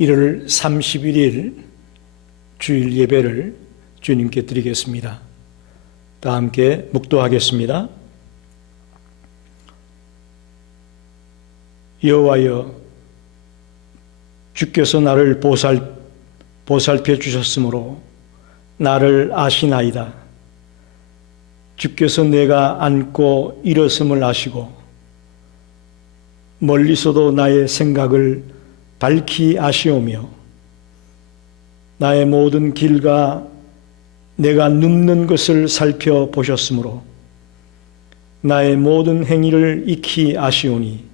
1월 31일 주일 예배를 주님께 드리겠습니다. 다 함께 묵도하겠습니다. 여호와여, 주께서 나를 보살펴 주셨으므로 나를 아시나이다. 주께서 내가 앉고 일어섬을 아시고 멀리서도 나의 생각을 밝히 아시오며 나의 모든 길과 내가 눕는 것을 살펴보셨으므로 나의 모든 행위를 익히 아시오니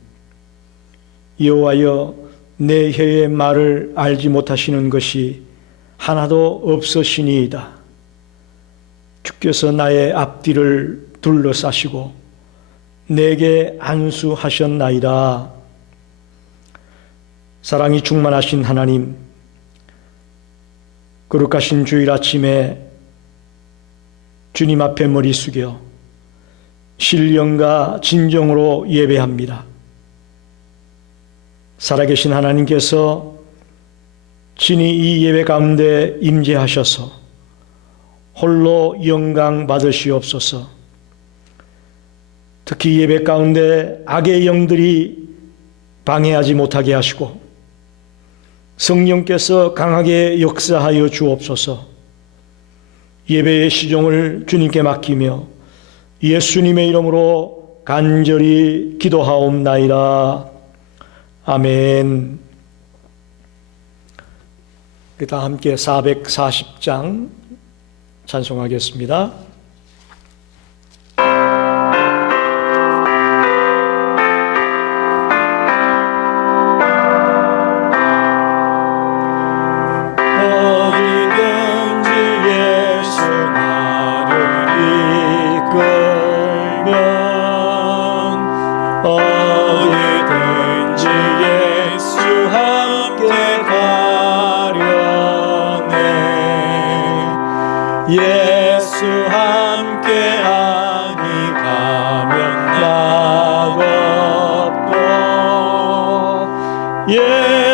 여호와여, 내 혀의 말을 알지 못하시는 것이 하나도 없으시니이다. 주께서 나의 앞뒤를 둘러싸시고 내게 안수하셨나이다. 사랑이 충만하신 하나님, 거룩하신 주일 아침에 주님 앞에 머리 숙여 신령과 진정으로 예배합니다. 살아계신 하나님께서 친히 이 예배 가운데 임재하셔서 홀로 영광 받으시옵소서. 특히 예배 가운데 악의 영들이 방해하지 못하게 하시고 성령께서 강하게 역사하여 주옵소서. 예배의 시종을 주님께 맡기며 예수님의 이름으로 간절히 기도하옵나이다. 아멘. 다 함께 440장 찬송하겠습니다.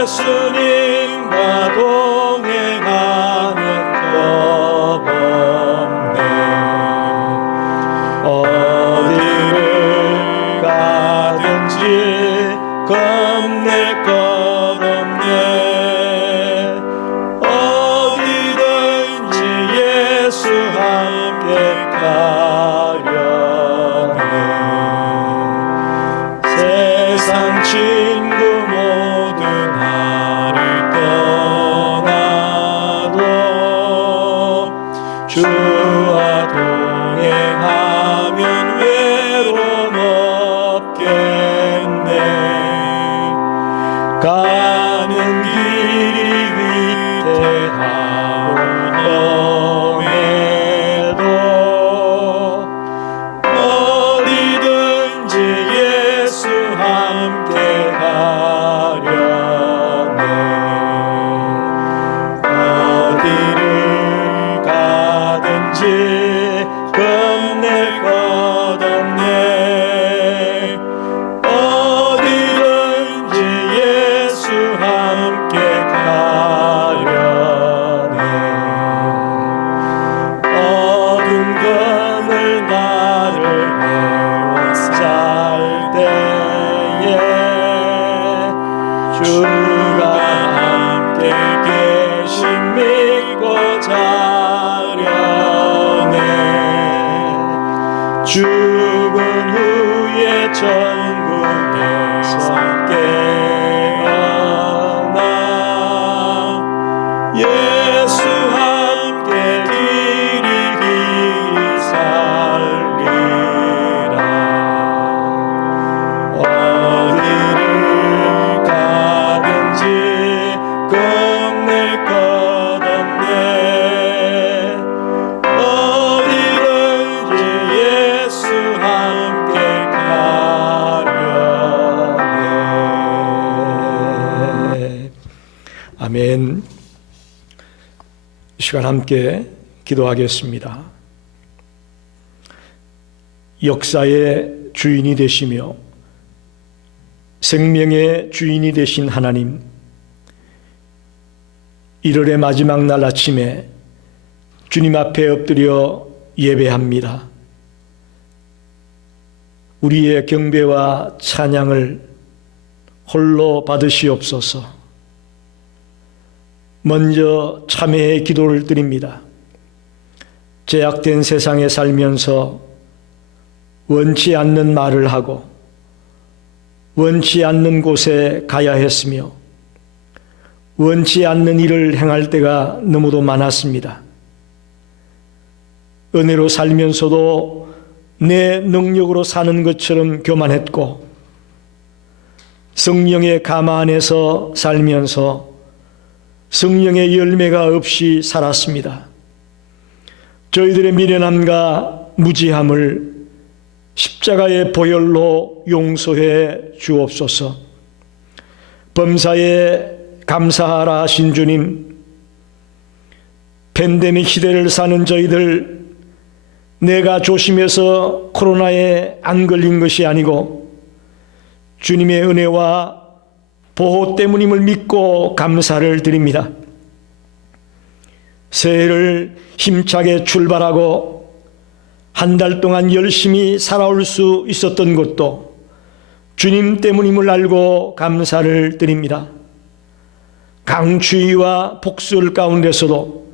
예수님과 동행하면 겁없네. 어디를 가든지 겁낼 것 없네. 어디든지 예수 함께 가려네. 세상 친구 모두 나를 떠나도 주와 동행하면 외로움 없겠네. 가는 길이 위태하고 험해도 어디든지 예수 함께 가려네. 어디를 가든지 겁낼 것 없네. 어디든지 예수 함께 가려네. 어두운 검을 나를 에워쌀 때에 주가 함께 계심 믿고 자려네. 죽은 후에 천국에서 깨어나 예수 함께 길이 살리라. 어디를 가든지 겁낼 것 없네. 어디든지 예수 함께 가려네. 아멘. 이 시간 함께 기도하겠습니다. 역사의 주인이 되시며 생명의 주인이 되신 하나님, 1월의 마지막 날 아침에 주님 앞에 엎드려 예배합니다. 우리의 경배와 찬양을 홀로 받으시옵소서. 먼저 참회의 기도를 드립니다. 제약된 세상에 살면서 원치 않는 말을 하고 원치 않는 곳에 가야 했으며 원치 않는 일을 행할 때가 너무도 많았습니다. 은혜로 살면서도 내 능력으로 사는 것처럼 교만했고 성령의 가마 안에서 살면서 성령의 열매가 없이 살았습니다. 저희들의 미련함과 무지함을 십자가의 보혈로 용서해 주옵소서. 범사에 감사하라 하신 주님, 팬데믹 시대를 사는 저희들, 내가 조심해서 코로나에 안 걸린 것이 아니고 주님의 은혜와 보호 때문임을 믿고 감사를 드립니다. 새해를 힘차게 출발하고 한 달 동안 열심히 살아올 수 있었던 것도 주님 때문임을 알고 감사를 드립니다. 강추위와 폭설 가운데서도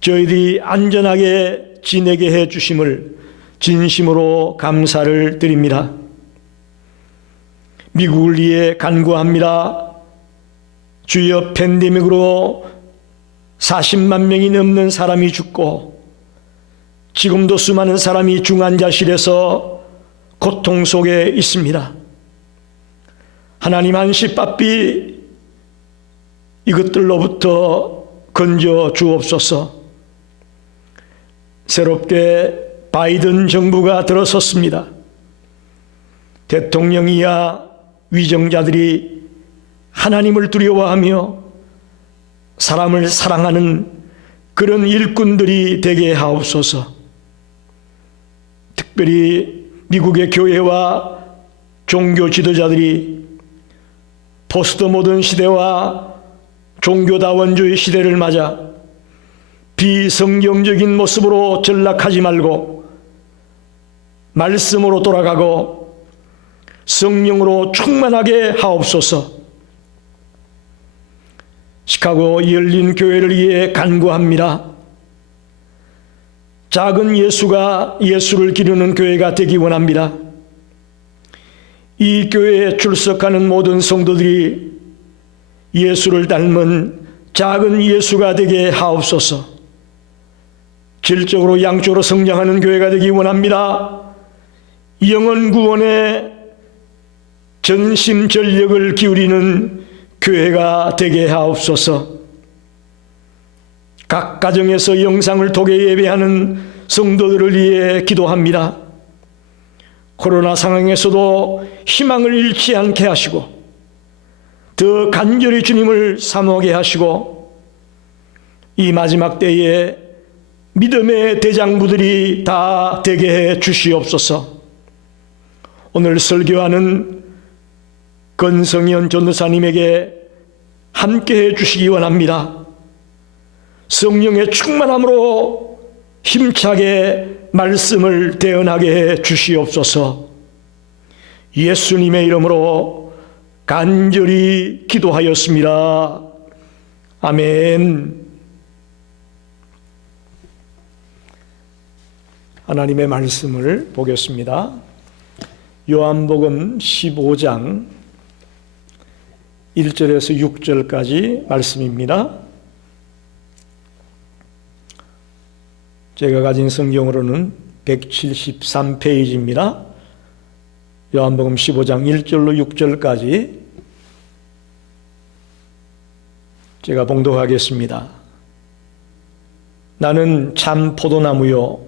저희들이 안전하게 지내게 해 주심을 진심으로 감사를 드립니다. 미국을 위해 간구합니다. 주여, 팬데믹으로 40만 명이 넘는 사람이 죽고 지금도 수많은 사람이 중환자실에서 고통 속에 있습니다. 하나님, 한시바삐 이것들로부터 건져 주옵소서. 새롭게 바이든 정부가 들어섰습니다. 대통령이야 위정자들이 하나님을 두려워하며 사람을 사랑하는 그런 일꾼들이 되게 하옵소서. 특별히 미국의 교회와 종교 지도자들이 포스트 모던 시대와 종교다원주의 시대를 맞아 비성경적인 모습으로 전락하지 말고 말씀으로 돌아가고 성령으로 충만하게 하옵소서. 시카고 열린 교회를 위해 간구합니다. 작은 예수가 예수를 기르는 교회가 되기 원합니다. 이 교회에 출석하는 모든 성도들이 예수를 닮은 작은 예수가 되게 하옵소서. 질적으로 양적으로 성장하는 교회가 되기 원합니다. 영혼 구원에 전심전력을 기울이는 교회가 되게 하옵소서. 각 가정에서 영상을 통해 예배하는 성도들을 위해 기도합니다. 코로나 상황에서도 희망을 잃지 않게 하시고 더 간절히 주님을 사모하게 하시고 이 마지막 때에 믿음의 대장부들이 다 되게 해 주시옵소서. 오늘 설교하는 건성현 전도사님에게 함께 해 주시기 원합니다. 성령의 충만함으로 힘차게 말씀을 대언하게 해 주시옵소서. 예수님의 이름으로 간절히 기도하였습니다. 아멘. 하나님의 말씀을 보겠습니다. 요한복음 15장 1절에서 6절까지 말씀입니다. 제가 가진 성경으로는 173페이지입니다. 요한복음 15장 1절로 6절까지 제가 봉독하겠습니다. 나는 참 포도나무요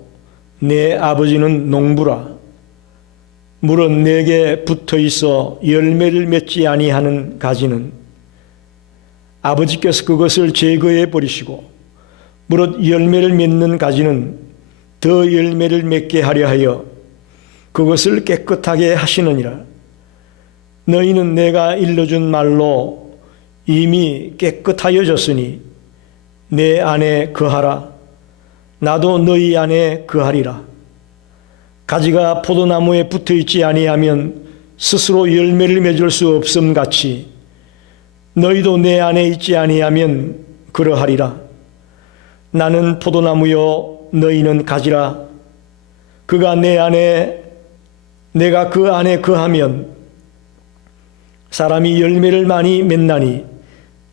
내 아버지는 농부라. 물은 내게 붙어있어 열매를 맺지 아니하는 가지는 아버지께서 그것을 제거해 버리시고 무릇 열매를 맺는 가지는 더 열매를 맺게 하려 하여 그것을 깨끗하게 하시느니라. 너희는 내가 일러준 말로 이미 깨끗하여졌으니 내 안에 거하라. 나도 너희 안에 거하리라. 가지가 포도나무에 붙어 있지 아니하면 스스로 열매를 맺을 수 없음 같이 너희도 내 안에 있지 아니하면 그러하리라. 나는 포도나무요 너희는 가지라. 그가 내 안에 내가 그 안에 거하면 사람이 열매를 많이 맺나니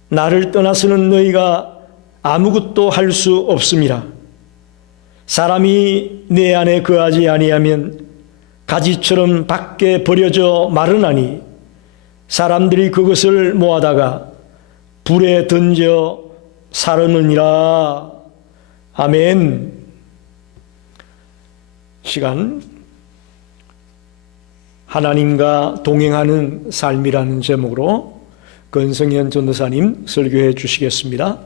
나를 떠나서는 너희가 아무것도 할 수 없음이라. 사람이 내 안에 거하지 아니하면 가지처럼 밖에 버려져 마르나니 사람들이 그것을 모아다가 불에 던져 사르느니라. 아멘. 시간 하나님과 동행하는 삶이라는 제목으로 권성현 전도사님 설교해 주시겠습니다.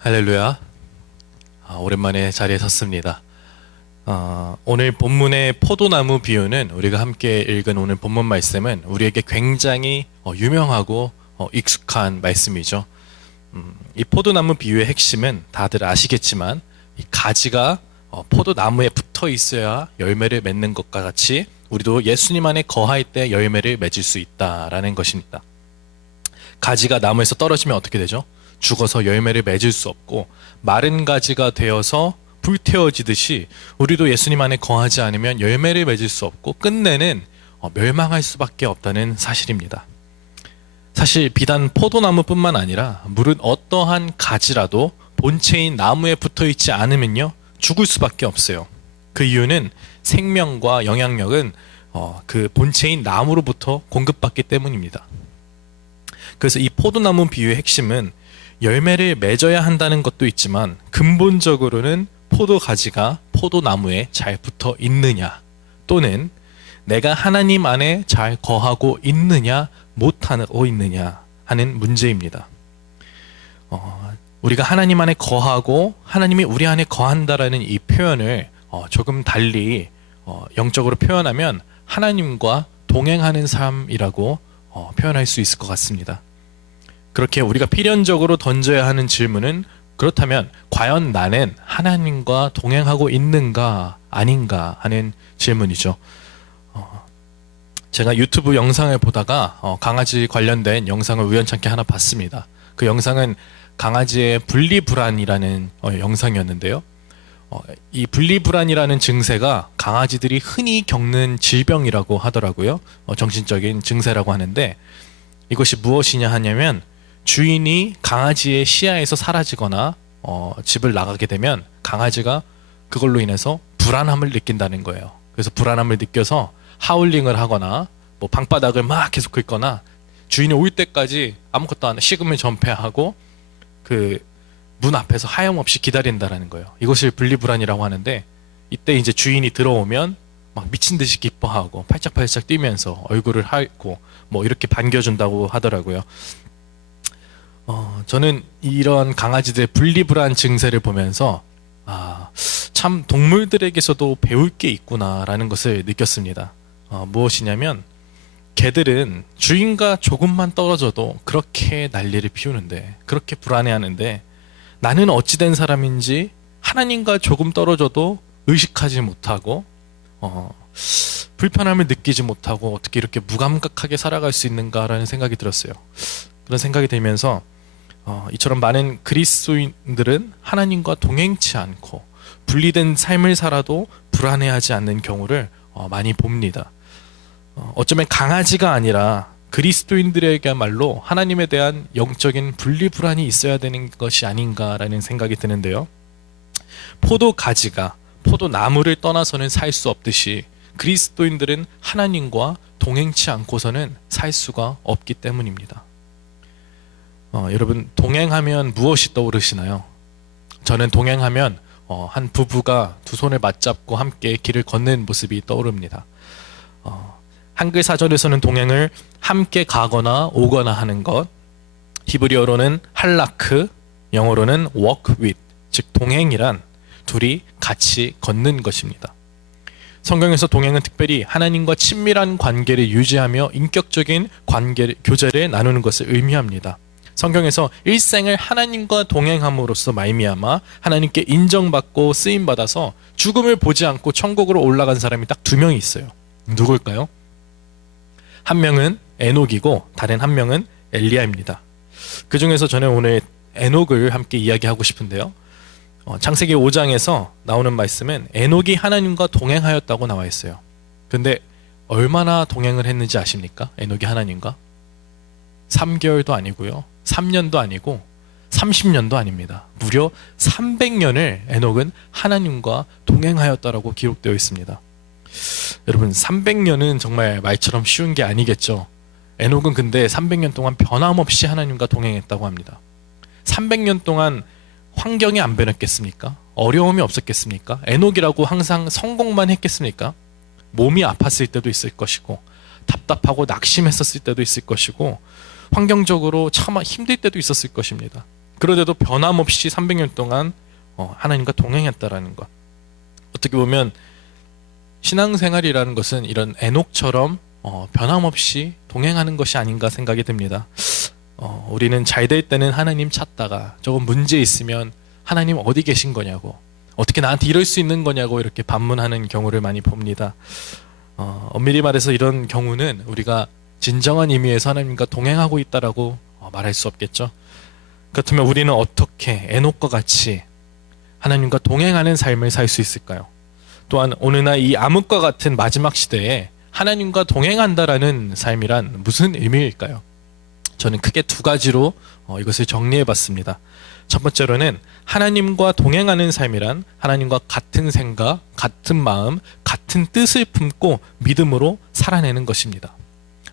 할렐루야. 오랜만에 자리에 섰습니다. 오늘 본문의 포도나무 비유는 우리가 함께 읽은 오늘 본문 말씀은 우리에게 굉장히 유명하고 익숙한 말씀이죠. 이 포도나무 비유의 핵심은 다들 아시겠지만 이 가지가 포도나무에 붙어 있어야 열매를 맺는 것과 같이 우리도 예수님 안에 거할 때 열매를 맺을 수 있다라는 것입니다. 가지가 나무에서 떨어지면 어떻게 되죠? 죽어서 열매를 맺을 수 없고 마른 가지가 되어서 불태워지듯이 우리도 예수님 안에 거하지 않으면 열매를 맺을 수 없고 끝내는 멸망할 수밖에 없다는 사실입니다. 사실 비단 포도나무뿐만 아니라 물은 어떠한 가지라도 본체인 나무에 붙어 있지 않으면요 죽을 수밖에 없어요. 그 이유는 생명과 영향력은 그 본체인 나무로부터 공급받기 때문입니다. 그래서 이 포도나무 비유의 핵심은 열매를 맺어야 한다는 것도 있지만 근본적으로는 포도 가지가 포도나무에 잘 붙어 있느냐 또는 내가 하나님 안에 잘 거하고 있느냐 못하고 있느냐 하는 문제입니다. 우리가 하나님 안에 거하고 하나님이 우리 안에 거한다라는 이 표현을 조금 달리 영적으로 표현하면 하나님과 동행하는 삶이라고 표현할 수 있을 것 같습니다. 그렇게 우리가 필연적으로 던져야 하는 질문은 그렇다면 과연 나는 하나님과 동행하고 있는가 아닌가 하는 질문이죠. 제가 유튜브 영상을 보다가 강아지 관련된 영상을 우연찮게 하나 봤습니다. 그 영상은 강아지의 분리불안이라는 영상이었는데요. 이 분리불안이라는 증세가 강아지들이 흔히 겪는 질병이라고 하더라고요. 정신적인 증세라고 하는데 이것이 무엇이냐 하냐면 주인이 강아지의 시야에서 사라지거나 집을 나가게 되면 강아지가 그걸로 인해서 불안함을 느낀다는 거예요. 그래서 불안함을 느껴서 하울링을 하거나 뭐 방바닥을 막 계속 긁거나 주인이 올 때까지 아무것도 안 해 식음을 전폐하고 그 문 앞에서 하염없이 기다린다라는 거예요. 이것을 분리불안이라고 하는데 이때 이제 주인이 들어오면 막 미친 듯이 기뻐하고 팔짝팔짝 뛰면서 얼굴을 하얗고 뭐 이렇게 반겨준다고 하더라고요. 저는 이런 강아지들의 분리불안 증세를 보면서 참 동물들에게서도 배울 게 있구나라는 것을 느꼈습니다. 무엇이냐면 개들은 주인과 조금만 떨어져도 그렇게 난리를 피우는데 그렇게 불안해하는데 나는 어찌된 사람인지 하나님과 조금 떨어져도 의식하지 못하고 불편함을 느끼지 못하고 어떻게 이렇게 무감각하게 살아갈 수 있는가라는 생각이 들었어요. 그런 생각이 들면서 이처럼 많은 그리스도인들은 하나님과 동행치 않고 분리된 삶을 살아도 불안해하지 않는 경우를 많이 봅니다. 어쩌면 강아지가 아니라 그리스도인들에게야말로 하나님에 대한 영적인 분리불안이 있어야 되는 것이 아닌가라는 생각이 드는데요. 포도 가지가 포도나무를 떠나서는 살 수 없듯이 그리스도인들은 하나님과 동행치 않고서는 살 수가 없기 때문입니다. 여러분 동행하면 무엇이 떠오르시나요? 저는 동행하면 한 부부가 두 손을 맞잡고 함께 길을 걷는 모습이 떠오릅니다. 한글 사전에서는 동행을 함께 가거나 오거나 하는 것, 히브리어로는 할라크, 영어로는 walk with, 즉 동행이란 둘이 같이 걷는 것입니다. 성경에서 동행은 특별히 하나님과 친밀한 관계를 유지하며 인격적인 교제를 나누는 것을 의미합니다. 성경에서 일생을 하나님과 동행함으로써 말미암아 하나님께 인정받고 쓰임받아서 죽음을 보지 않고 천국으로 올라간 사람이 딱 2명이 있어요. 누굴까요? 한 명은 에녹이고 다른 한 명은 엘리야입니다. 그 중에서 저는 오늘 에녹을 함께 이야기하고 싶은데요. 창세기 5장에서 나오는 말씀은 에녹이 하나님과 동행하였다고 나와 있어요. 근데 얼마나 동행을 했는지 아십니까? 에녹이 하나님과 3개월도 아니고요, 3년도 아니고 30년도 아닙니다. 무려 300년을 에녹은 하나님과 동행하였다라고 기록되어 있습니다. 여러분, 300년은 정말 말처럼 쉬운 게 아니겠죠. 에녹은 근데 300년 동안 변함없이 하나님과 동행했다고 합니다. 300년 동안 환경이 안 변했겠습니까? 어려움이 없었겠습니까? 에녹이라고 항상 성공만 했겠습니까? 몸이 아팠을 때도 있을 것이고, 답답하고 낙심했었을 때도 있을 것이고, 환경적으로 참 힘들 때도 있었을 것입니다. 그런데도 변함없이 300년 동안 하나님과 동행했다라는 것. 어떻게 보면 신앙생활이라는 것은 이런 에녹처럼 변함없이 동행하는 것이 아닌가 생각이 듭니다. 우리는 잘 될 때는 하나님 찾다가 조금 문제 있으면 하나님 어디 계신 거냐고, 어떻게 나한테 이럴 수 있는 거냐고 이렇게 반문하는 경우를 많이 봅니다. 엄밀히 말해서 이런 경우는 우리가 진정한 의미에서 하나님과 동행하고 있다라고 말할 수 없겠죠. 그렇다면 우리는 어떻게 에녹과 같이 하나님과 동행하는 삶을 살 수 있을까요? 또한 오늘날 이 암흑과 같은 마지막 시대에 하나님과 동행한다라는 삶이란 무슨 의미일까요? 저는 크게 2가지로 이것을 정리해 봤습니다. 첫 번째로는 하나님과 동행하는 삶이란 하나님과 같은 생각, 같은 마음, 같은 뜻을 품고 믿음으로 살아내는 것입니다.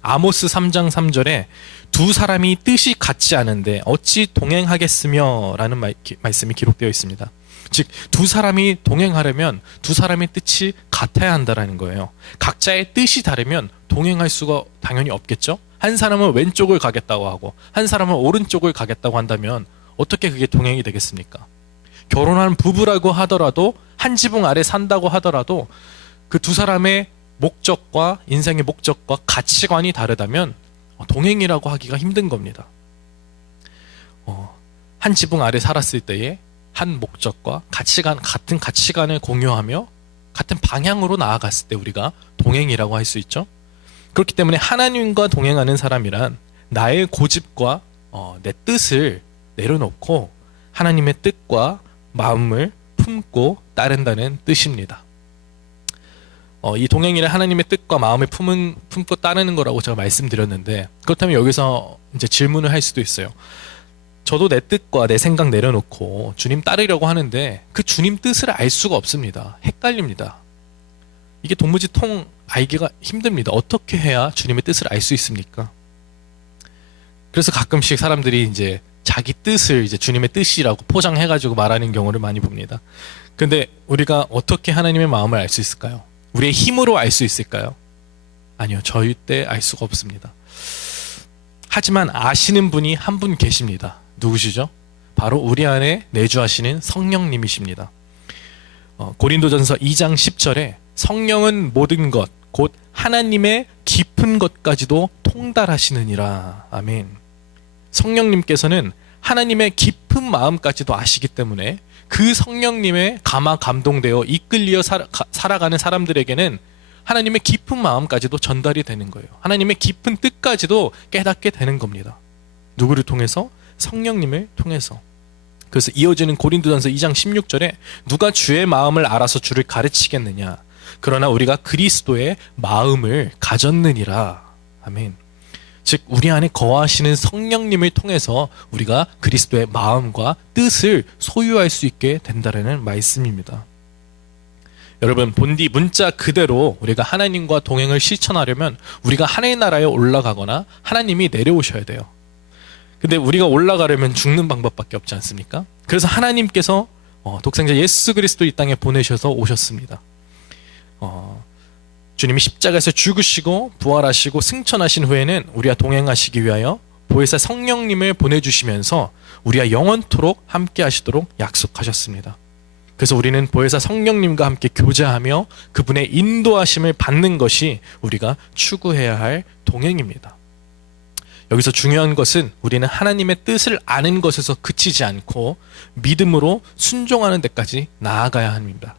아모스 3장 3절에 두 사람이 뜻이 같지 않은데 어찌 동행하겠으며 라는 말씀이 기록되어 있습니다. 즉, 두 사람이 동행하려면 두 사람의 뜻이 같아야 한다는 거예요. 각자의 뜻이 다르면 동행할 수가 당연히 없겠죠. 한 사람은 왼쪽을 가겠다고 하고 한 사람은 오른쪽을 가겠다고 한다면 어떻게 그게 동행이 되겠습니까? 결혼한 부부라고 하더라도 한 지붕 아래 산다고 하더라도 그 두 사람의 목적과 인생의 목적과 가치관이 다르다면 동행이라고 하기가 힘든 겁니다. 한 지붕 아래 살았을 때에 한 목적과 가치관, 같은 가치관을 공유하며 같은 방향으로 나아갔을 때 우리가 동행이라고 할 수 있죠. 그렇기 때문에 하나님과 동행하는 사람이란 나의 고집과 내 뜻을 내려놓고 하나님의 뜻과 마음을 품고 따른다는 뜻입니다. 이 동행이란 하나님의 뜻과 마음을 품고 따르는 거라고 제가 말씀드렸는데, 그렇다면 여기서 이제 질문을 할 수도 있어요. 저도 내 뜻과 내 생각 내려놓고 주님 따르려고 하는데 그 주님 뜻을 알 수가 없습니다. 헷갈립니다. 이게 도무지 알기가 힘듭니다. 어떻게 해야 주님의 뜻을 알 수 있습니까? 그래서 가끔씩 사람들이 이제 자기 뜻을 이제 주님의 뜻이라고 포장해가지고 말하는 경우를 많이 봅니다. 근데 우리가 어떻게 하나님의 마음을 알 수 있을까요? 우리의 힘으로 알 수 있을까요? 아니요, 절대 알 수가 없습니다. 하지만 아시는 분이 한 분 계십니다. 누구시죠? 바로 우리 안에 내주하시는 성령님이십니다. 고린도전서 2장 10절에 성령은 모든 것, 곧 하나님의 깊은 것까지도 통달하시느니라. 아멘. 성령님께서는 하나님의 깊은 마음까지도 아시기 때문에 그 성령님의 감동되어 이끌려 살아가는 사람들에게는 하나님의 깊은 마음까지도 전달이 되는 거예요. 하나님의 깊은 뜻까지도 깨닫게 되는 겁니다. 누구를 통해서? 성령님을 통해서. 그래서 이어지는 고린도전서 2장 16절에 누가 주의 마음을 알아서 주를 가르치겠느냐, 그러나 우리가 그리스도의 마음을 가졌느니라. 아멘. 즉, 우리 안에 거하시는 성령님을 통해서 우리가 그리스도의 마음과 뜻을 소유할 수 있게 된다는 말씀입니다. 여러분, 본디 문자 그대로 우리가 하나님과 동행을 실천하려면 우리가 하늘나라에 올라가거나 하나님이 내려오셔야 돼요. 근데 우리가 올라가려면 죽는 방법밖에 없지 않습니까? 그래서 하나님께서 독생자 예수 그리스도 이 땅에 보내셔서 오셨습니다. 주님이 십자가에서 죽으시고 부활하시고 승천하신 후에는 우리와 동행하시기 위하여 보혜사 성령님을 보내주시면서 우리와 영원토록 함께 하시도록 약속하셨습니다. 그래서 우리는 보혜사 성령님과 함께 교제하며 그분의 인도하심을 받는 것이 우리가 추구해야 할 동행입니다. 여기서 중요한 것은 우리는 하나님의 뜻을 아는 것에서 그치지 않고 믿음으로 순종하는 데까지 나아가야 합니다.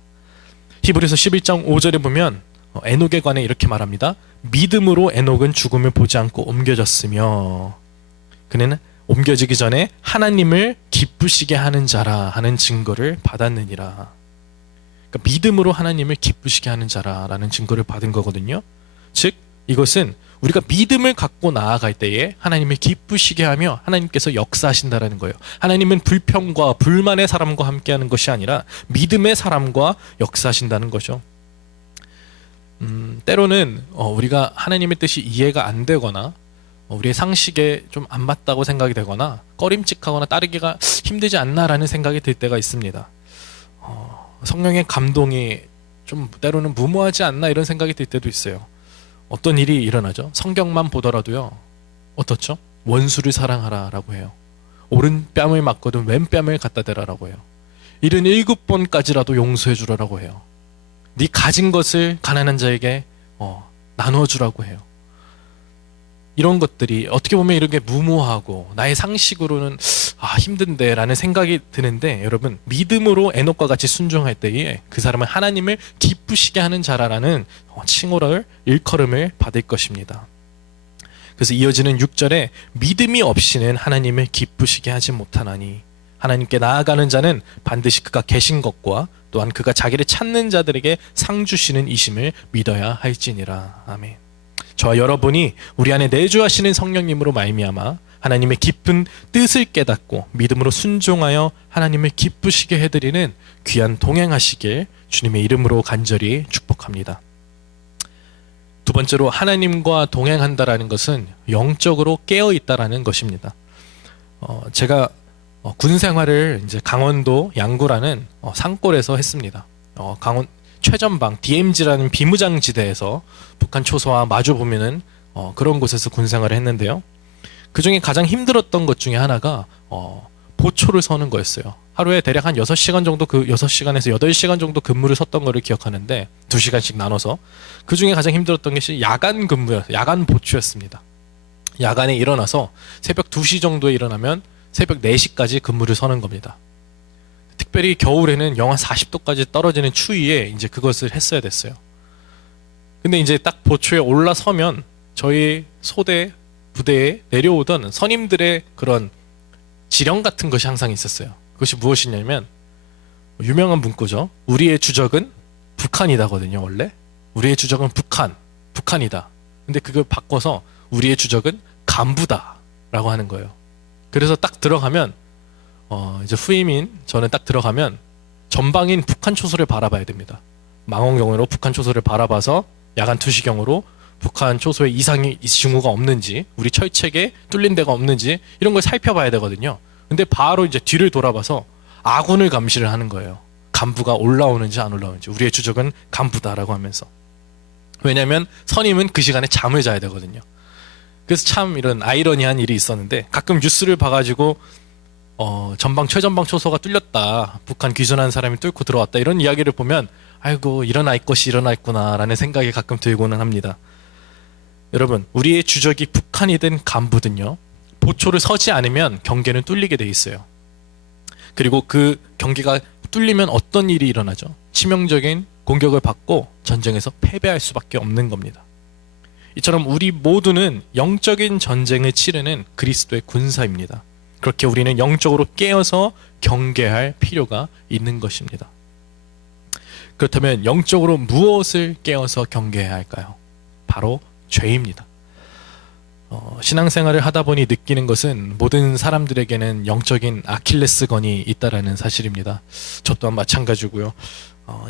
히브리서 11장 5절에 보면 에녹에 관해 이렇게 말합니다. 믿음으로 에녹은 죽음을 보지 않고 옮겨졌으며 그는 옮겨지기 전에 하나님을 기쁘시게 하는 자라 하는 증거를 받았느니라. 그러니까 믿음으로 하나님을 기쁘시게 하는 자라라는 증거를 받은 거거든요. 즉 이것은 우리가 믿음을 갖고 나아갈 때에 하나님을 기쁘시게 하며 하나님께서 역사하신다라는 거예요. 하나님은 불평과 불만의 사람과 함께하는 것이 아니라 믿음의 사람과 역사하신다는 거죠. 때로는 우리가 하나님의 뜻이 이해가 안 되거나 우리의 상식에 좀 안 맞다고 생각이 되거나 꺼림칙하거나 따르기가 힘들지 않나라는 생각이 들 때가 있습니다. 성령의 감동이 좀 때로는 무모하지 않나 이런 생각이 들 때도 있어요. 어떤 일이 일어나죠? 성경만 보더라도요. 어떻죠? 원수를 사랑하라 라고 해요. 오른뺨을 맞거든 왼뺨을 갖다 대라라고 해요. 77번까지라도 용서해 주라라고 해요. 네 가진 것을 가난한 자에게 나누어 주라고 해요. 이런 것들이 어떻게 보면 이렇게 무모하고 나의 상식으로는 힘든데 라는 생각이 드는데 여러분 믿음으로 에녹과 같이 순종할 때에 그 사람은 하나님을 기쁘시게 하는 자라라는 칭호를 일컬음을 받을 것입니다. 그래서 이어지는 6절에 믿음이 없이는 하나님을 기쁘시게 하지 못하나니 하나님께 나아가는 자는 반드시 그가 계신 것과 또한 그가 자기를 찾는 자들에게 상 주시는 이심을 믿어야 할지니라. 아멘. 저와 여러분이 우리 안에 내주하시는 성령님으로 말미암아 하나님의 깊은 뜻을 깨닫고 믿음으로 순종하여 하나님을 기쁘시게 해드리는 귀한 동행하시길 주님의 이름으로 간절히 축복합니다. 두 번째로 하나님과 동행한다라는 것은 영적으로 깨어 있다라는 것입니다. 제가 군 생활을 이제 강원도 양구라는 산골에서 했습니다. 강원 최전방 DMZ라는 비무장지대에서 북한 초소와 마주 보면은 그런 곳에서 군 생활을 했는데요. 그 중에 가장 힘들었던 것 중에 하나가 보초를 서는 거였어요. 하루에 대략 한 6시간 정도 6시간에서 8시간 정도 근무를 섰던 거를 기억하는데 2시간씩 나눠서 그 중에 가장 힘들었던 것이 야간 근무였어요. 야간 보초였습니다. 야간에 일어나서 새벽 2시 정도에 일어나면 새벽 4시까지 근무를 서는 겁니다. 특별히 겨울에는 영하 40도까지 떨어지는 추위에 이제 그것을 했어야 됐어요. 근데 이제 딱 보초에 올라서면 저희 소대 부대에 내려오던 선임들의 그런 지령 같은 것이 항상 있었어요. 그것이 무엇이냐면 유명한 문구죠. 우리의 주적은 북한이다거든요. 원래 우리의 주적은 북한이다. 근데 그걸 바꿔서 우리의 주적은 간부다라고 하는 거예요. 그래서 딱 들어가면 이제 후임인 저는 딱 들어가면 전방인 북한 초소를 바라봐야 됩니다. 망원경으로 북한 초소를 바라봐서 야간 투시경으로 북한 초소에 이상이 징후가 없는지 우리 철책에 뚫린 데가 없는지 이런 걸 살펴봐야 되거든요. 근데 바로 이제 뒤를 돌아봐서 아군을 감시를 하는 거예요. 간부가 올라오는지 안 올라오는지 우리의 주적은 간부다라고 하면서. 왜냐하면 선임은 그 시간에 잠을 자야 되거든요. 그래서 참 이런 아이러니한 일이 있었는데 가끔 뉴스를 봐가지고 최전방 초소가 뚫렸다. 북한 귀순한 사람이 뚫고 들어왔다. 이런 이야기를 보면 아이고 일어날 것이 일어났구나 라는 생각이 가끔 들고는 합니다. 여러분 우리의 주적이 북한이든 간부든요. 보초를 서지 않으면 경계는 뚫리게 돼 있어요. 그리고 그 경계가 뚫리면 어떤 일이 일어나죠? 치명적인 공격을 받고 전쟁에서 패배할 수밖에 없는 겁니다. 이처럼 우리 모두는 영적인 전쟁을 치르는 그리스도의 군사입니다. 그렇게 우리는 영적으로 깨어서 경계할 필요가 있는 것입니다. 그렇다면 영적으로 무엇을 깨어서 경계해야 할까요? 바로 죄입니다. 신앙생활을 하다 보니 느끼는 것은 모든 사람들에게는 영적인 아킬레스건이 있다라는 사실입니다. 저 또한 마찬가지고요.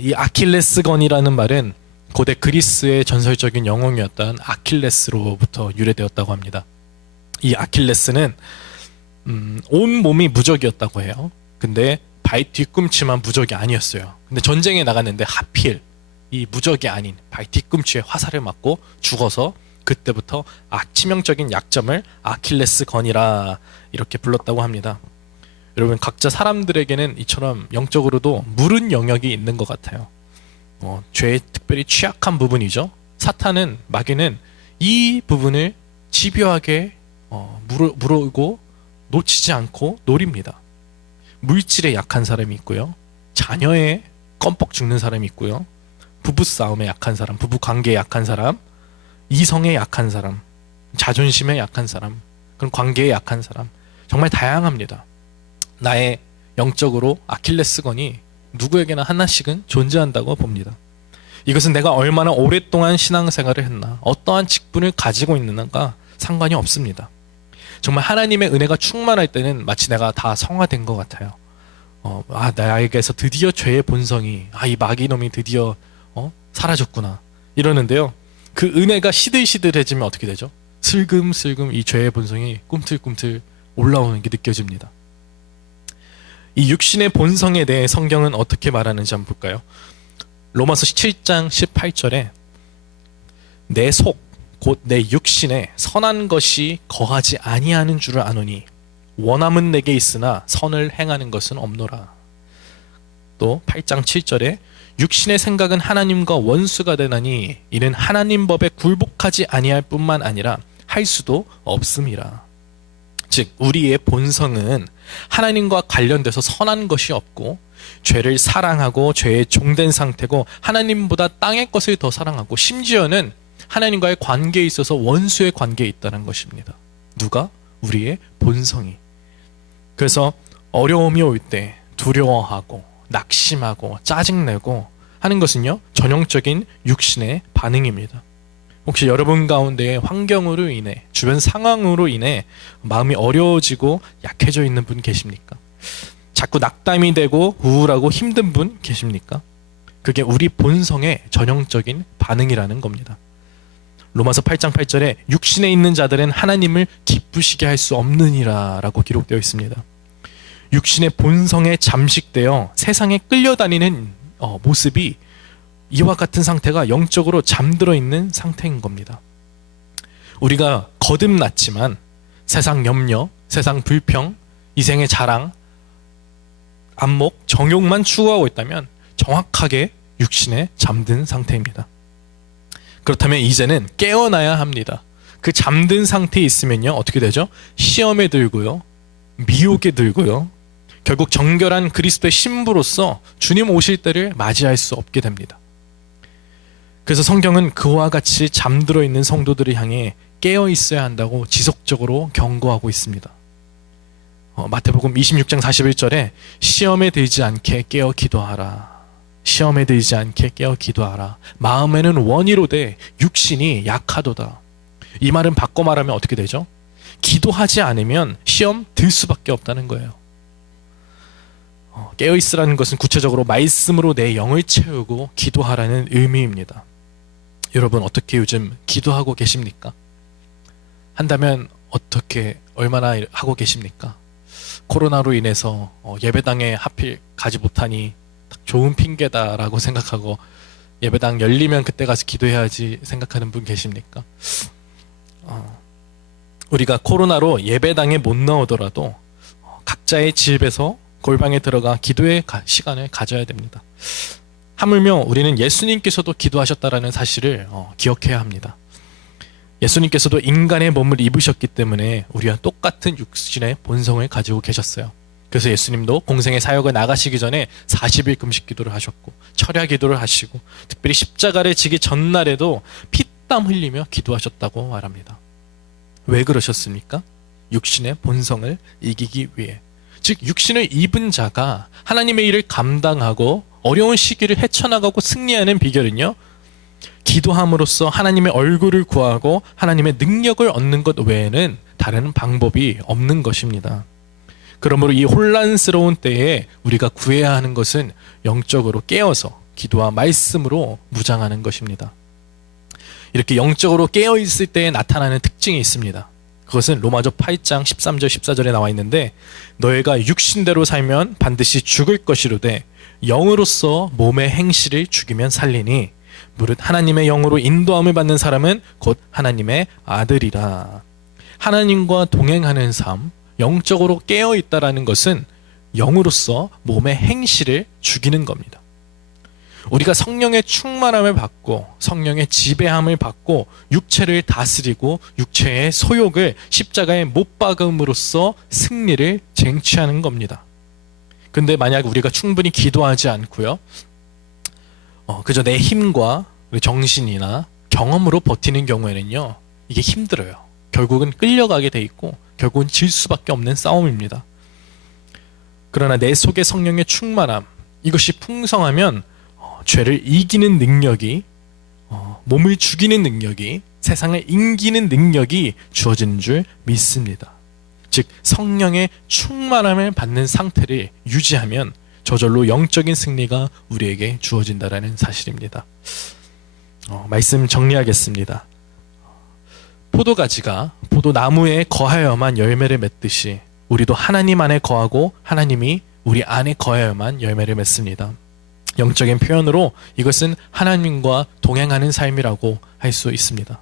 이 아킬레스건이라는 말은 고대 그리스의 전설적인 영웅이었던 아킬레스로부터 유래되었다고 합니다. 이 아킬레스는 온 몸이 무적이었다고 해요. 근데 발 뒤꿈치만 무적이 아니었어요. 근데 전쟁에 나갔는데 하필 이 무적이 아닌 발 뒤꿈치에 화살을 맞고 죽어서 그때부터 치명적인 약점을 아킬레스건이라 이렇게 불렀다고 합니다. 여러분, 각자 사람들에게는 이처럼 영적으로도 무른 영역이 있는 것 같아요. 죄에 특별히 취약한 부분이죠. 사탄은, 마귀는 이 부분을 집요하게 물고 놓치지 않고 노립니다. 물질에 약한 사람이 있고요, 자녀에 껌뻑 죽는 사람이 있고요, 부부싸움에 약한 사람, 부부관계에 약한 사람, 이성에 약한 사람, 자존심에 약한 사람, 그런 관계에 약한 사람, 정말 다양합니다. 나의 영적으로 아킬레스건이 누구에게나 하나씩은 존재한다고 봅니다. 이것은 내가 얼마나 오랫동안 신앙생활을 했나, 어떠한 직분을 가지고 있는가 상관이 없습니다. 정말 하나님의 은혜가 충만할 때는 마치 내가 다 성화된 것 같아요. 나에게서 드디어 죄의 본성이, 이 마귀놈이 드디어 사라졌구나 이러는데요, 그 은혜가 시들시들해지면 어떻게 되죠? 슬금슬금 이 죄의 본성이 꿈틀꿈틀 올라오는 게 느껴집니다. 이 육신의 본성에 대해 성경은 어떻게 말하는지 한번 볼까요? 로마서 7장 18절에 내 속 곧 내 육신에 선한 것이 거하지 아니하는 줄을 아노니 원함은 내게 있으나 선을 행하는 것은 없노라. 또 8장 7절에 육신의 생각은 하나님과 원수가 되나니 이는 하나님 법에 굴복하지 아니할 뿐만 아니라 할 수도 없음이라. 즉 우리의 본성은 하나님과 관련돼서 선한 것이 없고 죄를 사랑하고 죄에 종된 상태고 하나님보다 땅의 것을 더 사랑하고 심지어는 하나님과의 관계에 있어서 원수의 관계에 있다는 것입니다. 누가? 우리의 본성이. 그래서 어려움이 올 때 두려워하고 낙심하고 짜증내고 하는 것은요, 전형적인 육신의 반응입니다. 혹시 여러분 가운데 환경으로 인해, 주변 상황으로 인해 마음이 어려워지고 약해져 있는 분 계십니까? 자꾸 낙담이 되고 우울하고 힘든 분 계십니까? 그게 우리 본성의 전형적인 반응이라는 겁니다. 로마서 8장 8절에 육신에 있는 자들은 하나님을 기쁘시게 할 수 없느니라 라고 기록되어 있습니다. 육신의 본성에 잠식되어 세상에 끌려다니는 모습이 이와 같은 상태가 영적으로 잠들어 있는 상태인 겁니다. 우리가 거듭났지만 세상 염려, 세상 불평, 이생의 자랑, 안목, 정욕만 추구하고 있다면 정확하게 육신에 잠든 상태입니다. 그렇다면 이제는 깨어나야 합니다. 그 잠든 상태에 있으면요, 어떻게 되죠? 시험에 들고요, 미혹에 들고요, 결국 정결한 그리스도의 신부로서 주님 오실 때를 맞이할 수 없게 됩니다. 그래서 성경은 그와 같이 잠들어 있는 성도들을 향해 깨어 있어야 한다고 지속적으로 경고하고 있습니다. 마태복음 26장 41절에 시험에 들지 않게 깨어 기도하라. 시험에 들지 않게 깨어 기도하라. 마음에는 원이로되 육신이 약하도다. 이 말은 바꿔 말하면 어떻게 되죠? 기도하지 않으면 시험 들 수밖에 없다는 거예요. 깨어 있으라는 것은 구체적으로 말씀으로 내 영을 채우고 기도하라는 의미입니다. 여러분, 어떻게 요즘 기도하고 계십니까? 한다면 어떻게, 얼마나 하고 계십니까? 코로나로 인해서 예배당에 하필 가지 못하니 딱 좋은 핑계다라고 생각하고 예배당 열리면 그때 가서 기도해야지 생각하는 분 계십니까? 우리가 코로나로 예배당에 못 나오더라도 각자의 집에서 골방에 들어가 기도의 시간을 가져야 됩니다. 하물며 우리는 예수님께서도 기도하셨다라는 사실을 기억해야 합니다. 예수님께서도 인간의 몸을 입으셨기 때문에 우리와 똑같은 육신의 본성을 가지고 계셨어요. 그래서 예수님도 공생의 사역을 나가시기 전에 40일 금식 기도를 하셨고 철야 기도를 하시고 특별히 십자가를 지기 전날에도 피땀 흘리며 기도하셨다고 말합니다. 왜 그러셨습니까? 육신의 본성을 이기기 위해. 즉 육신을 입은 자가 하나님의 일을 감당하고 어려운 시기를 헤쳐나가고 승리하는 비결은요, 기도함으로써 하나님의 얼굴을 구하고 하나님의 능력을 얻는 것 외에는 다른 방법이 없는 것입니다. 그러므로 이 혼란스러운 때에 우리가 구해야 하는 것은 영적으로 깨어서 기도와 말씀으로 무장하는 것입니다. 이렇게 영적으로 깨어있을 때에 나타나는 특징이 있습니다. 그것은 로마서 8장 13절 14절에 나와 있는데, 너희가 육신대로 살면 반드시 죽을 것이로되 영으로서 몸의 행실을 죽이면 살리니 무릇 하나님의 영으로 인도함을 받는 사람은 곧 하나님의 아들이라. 하나님과 동행하는 삶, 영적으로 깨어있다라는 것은 영으로서 몸의 행실을 죽이는 겁니다. 우리가 성령의 충만함을 받고 성령의 지배함을 받고 육체를 다스리고 육체의 소욕을 십자가에 못 박음으로써 승리를 쟁취하는 겁니다. 근데 만약 우리가 충분히 기도하지 않고요, 그저 내 힘과 정신이나 경험으로 버티는 경우에는요, 이게 힘들어요. 결국은 끌려가게 돼 있고 결국은 질 수밖에 없는 싸움입니다. 그러나 내 속에 성령의 충만함, 이것이 풍성하면 죄를 이기는 능력이, 몸을 죽이는 능력이, 세상을 이기는 능력이 주어지는 줄 믿습니다. 즉 성령의 충만함을 받는 상태를 유지하면 저절로 영적인 승리가 우리에게 주어진다라는 사실입니다. 말씀 정리하겠습니다. 포도가지가 포도나무에 거하여만 열매를 맺듯이 우리도 하나님 안에 거하고 하나님이 우리 안에 거하여만 열매를 맺습니다. 영적인 표현으로 이것은 하나님과 동행하는 삶이라고 할 수 있습니다.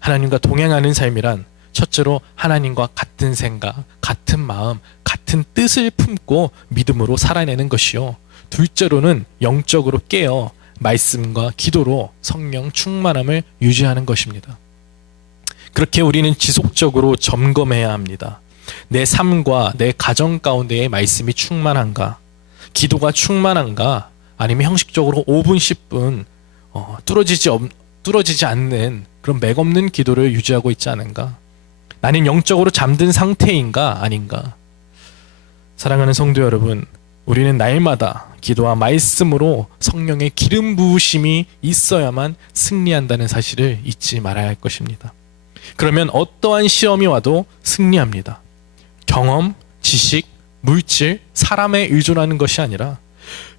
하나님과 동행하는 삶이란 첫째로 하나님과 같은 생각, 같은 마음, 같은 뜻을 품고 믿음으로 살아내는 것이요. 둘째로는 영적으로 깨어 말씀과 기도로 성령 충만함을 유지하는 것입니다. 그렇게 우리는 지속적으로 점검해야 합니다. 내 삶과 내 가정 가운데의 말씀이 충만한가? 기도가 충만한가? 아니면 형식적으로 5분, 10분 뚫어지지 않는 그런 맥없는 기도를 유지하고 있지 않은가? 나는 영적으로 잠든 상태인가 아닌가? 사랑하는 성도 여러분, 우리는 날마다 기도와 말씀으로 성령의 기름 부으심이 있어야만 승리한다는 사실을 잊지 말아야 할 것입니다. 그러면 어떠한 시험이 와도 승리합니다. 경험, 지식, 물질, 사람에 의존하는 것이 아니라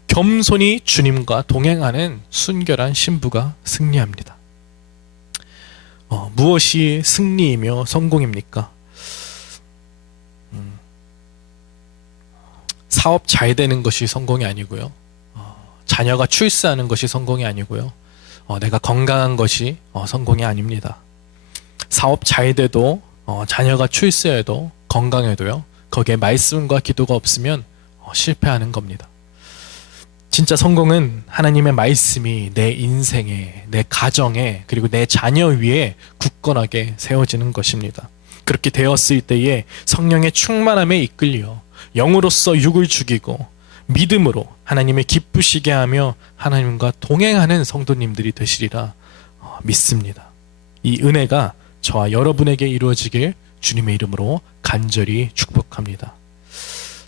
겸손히 주님과 동행하는 순결한 신부가 승리합니다. 무엇이 승리이며 성공입니까? 사업 잘 되는 것이 성공이 아니고요. 자녀가 출세하는 것이 성공이 아니고요. 내가 건강한 것이 성공이 아닙니다. 사업 잘 돼도 자녀가 출세해도 건강해도요, 거기에 말씀과 기도가 없으면 실패하는 겁니다. 진짜 성공은 하나님의 말씀이 내 인생에, 내 가정에, 그리고 내 자녀 위에 굳건하게 세워지는 것입니다. 그렇게 되었을 때에 성령의 충만함에 이끌려 영으로서 육을 죽이고 믿음으로 하나님을 기쁘시게 하며 하나님과 동행하는 성도님들이 되시리라 믿습니다. 이 은혜가 저와 여러분에게 이루어지길 주님의 이름으로 간절히 축복합니다.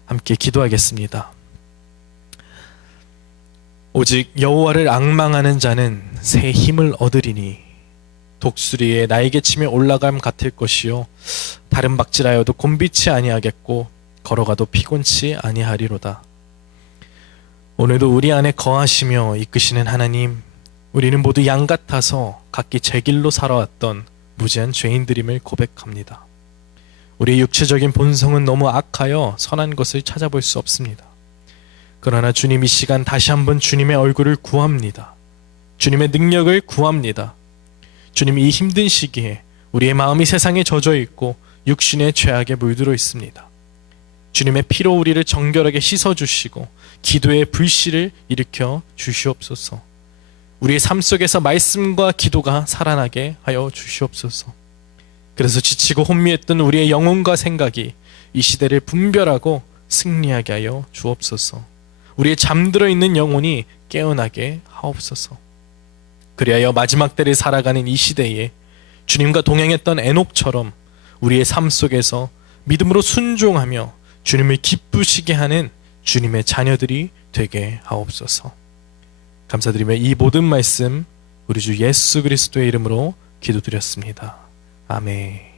함께 기도하겠습니다. 오직 여호와를 앙망하는 자는 새 힘을 얻으리니 독수리의 날개치며 올라감 같을 것이요 다른 박질하여도 곤비치 아니하겠고 걸어가도 피곤치 아니하리로다. 오늘도 우리 안에 거하시며 이끄시는 하나님, 우리는 모두 양 같아서 각기 제 길로 살아왔던 무지한 죄인들임을 고백합니다. 우리의 육체적인 본성은 너무 악하여 선한 것을 찾아볼 수 없습니다. 그러나 주님, 이 시간 다시 한번 주님의 얼굴을 구합니다. 주님의 능력을 구합니다. 주님, 이 힘든 시기에 우리의 마음이 세상에 젖어 있고 육신의 죄악에 물들어 있습니다. 주님의 피로 우리를 정결하게 씻어주시고 기도의 불씨를 일으켜 주시옵소서. 우리의 삶 속에서 말씀과 기도가 살아나게 하여 주시옵소서. 그래서 지치고 혼미했던 우리의 영혼과 생각이 이 시대를 분별하고 승리하게 하여 주옵소서. 우리의 잠들어 있는 영혼이 깨어나게 하옵소서. 그리하여 마지막 때를 살아가는 이 시대에 주님과 동행했던 에녹처럼 우리의 삶 속에서 믿음으로 순종하며 주님을 기쁘시게 하는 주님의 자녀들이 되게 하옵소서. 감사드리며 이 모든 말씀 우리 주 예수 그리스도의 이름으로 기도드렸습니다. 아멘.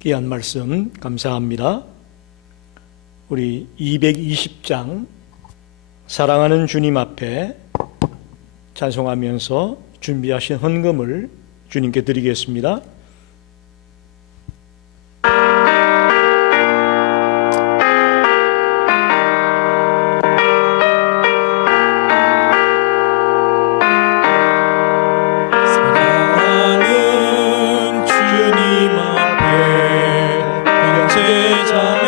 귀한 말씀 감사합니다. 우리 220장 사랑하는 주님 앞에 찬송하면서 준비하신 헌금을 주님께 드리겠습니다. 사랑하는 주님 앞에 형제자매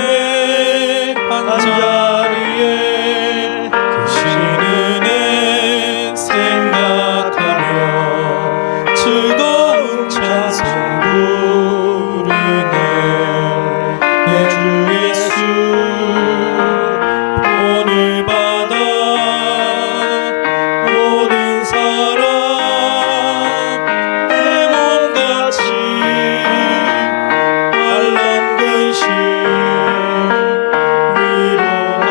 한자리에 크신 은혜 생각하며 즐거운 찬송 부르네. 내 주 예수 본을 받아 모든 사람 내 몸같이 환난 근심 위로하고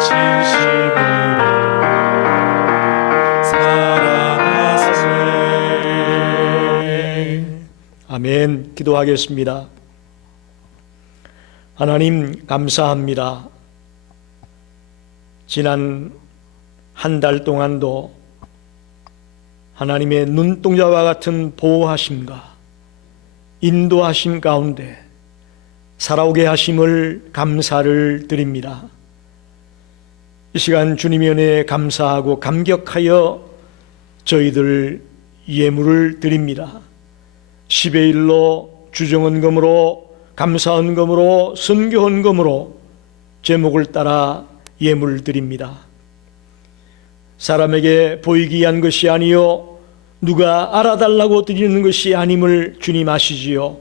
진심으로 사랑하세. 아멘. 기도하겠습니다. 하나님 감사합니다. 지난 한 달 동안도 하나님의 눈동자와 같은 보호하심과 인도하심 가운데 살아오게 하심을 감사를 드립니다. 이 시간 주님의 은혜에 감사하고 감격하여 저희들 예물을 드립니다. 10의 1로 주정헌금으로 감사헌금으로 선교헌금으로 제목을 따라 예물 드립니다. 사람에게 보이기 위한 것이 아니요 누가 알아달라고 드리는 것이 아님을 주님 아시지요.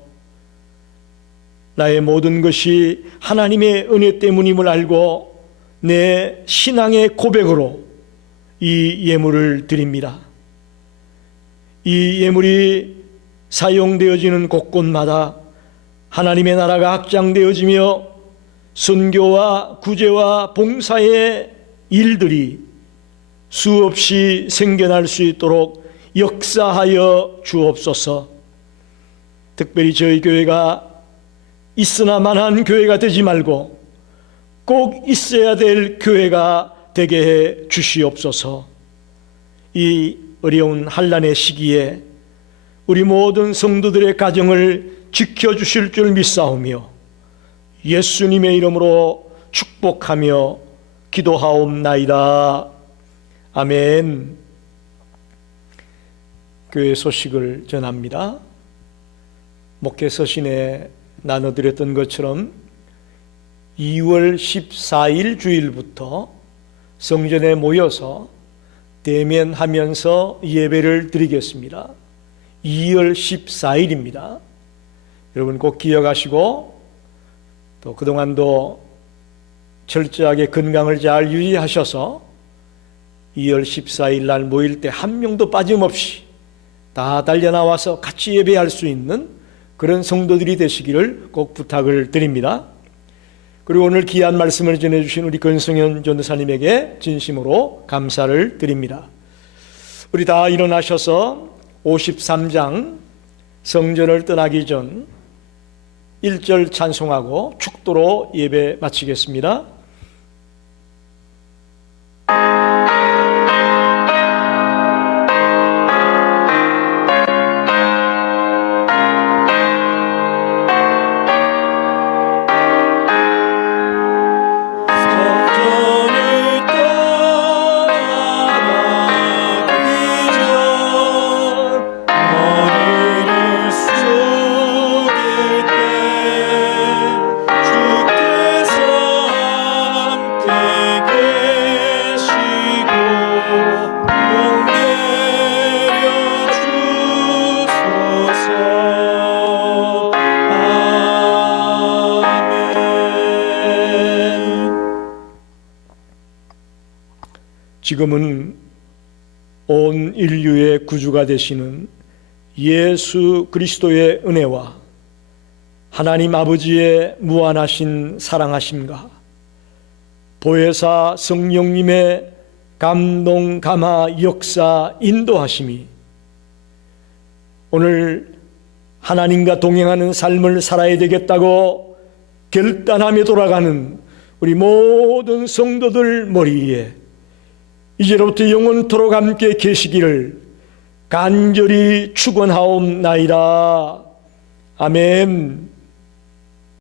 나의 모든 것이 하나님의 은혜 때문임을 알고 내 신앙의 고백으로 이 예물을 드립니다. 이 예물이 사용되어지는 곳곳마다 하나님의 나라가 확장되어지며 선교와 구제와 봉사의 일들이 수없이 생겨날 수 있도록 역사하여 주옵소서. 특별히 저희 교회가 있으나마나한 교회가 되지 말고 꼭 있어야 될 교회가 되게 해 주시옵소서. 이 어려운 환난의 시기에 우리 모든 성도들의 가정을 지켜주실 줄 믿사오며 예수님의 이름으로 축복하며 기도하옵나이다. 아멘. 교회 소식을 전합니다. 목회 서신에 나눠드렸던 것처럼 2월 14일 주일부터 성전에 모여서 대면하면서 예배를 드리겠습니다. 2월 14일입니다. 여러분 꼭 기억하시고 또 그동안도 철저하게 건강을 잘 유지하셔서 2월 14일 날 모일 때 한 명도 빠짐없이 다 달려나와서 같이 예배할 수 있는 그런 성도들이 되시기를 꼭 부탁을 드립니다. 그리고 오늘 귀한 말씀을 전해주신 우리 권성현 전도사님에게 진심으로 감사를 드립니다. 우리 다 일어나셔서 53장 성전을 떠나기 전 1절 찬송하고 축도로 예배 마치겠습니다. 지금은 온 인류의 구주가 되시는 예수 그리스도의 은혜와 하나님 아버지의 무한하신 사랑하심과 보혜사 성령님의 감동, 감화, 역사, 인도하심이 오늘 하나님과 동행하는 삶을 살아야 되겠다고 결단하며 돌아가는 우리 모든 성도들 머리 위에 이제로부터 영원토록 함께 계시기를 간절히 축원하옵나이다. 아멘.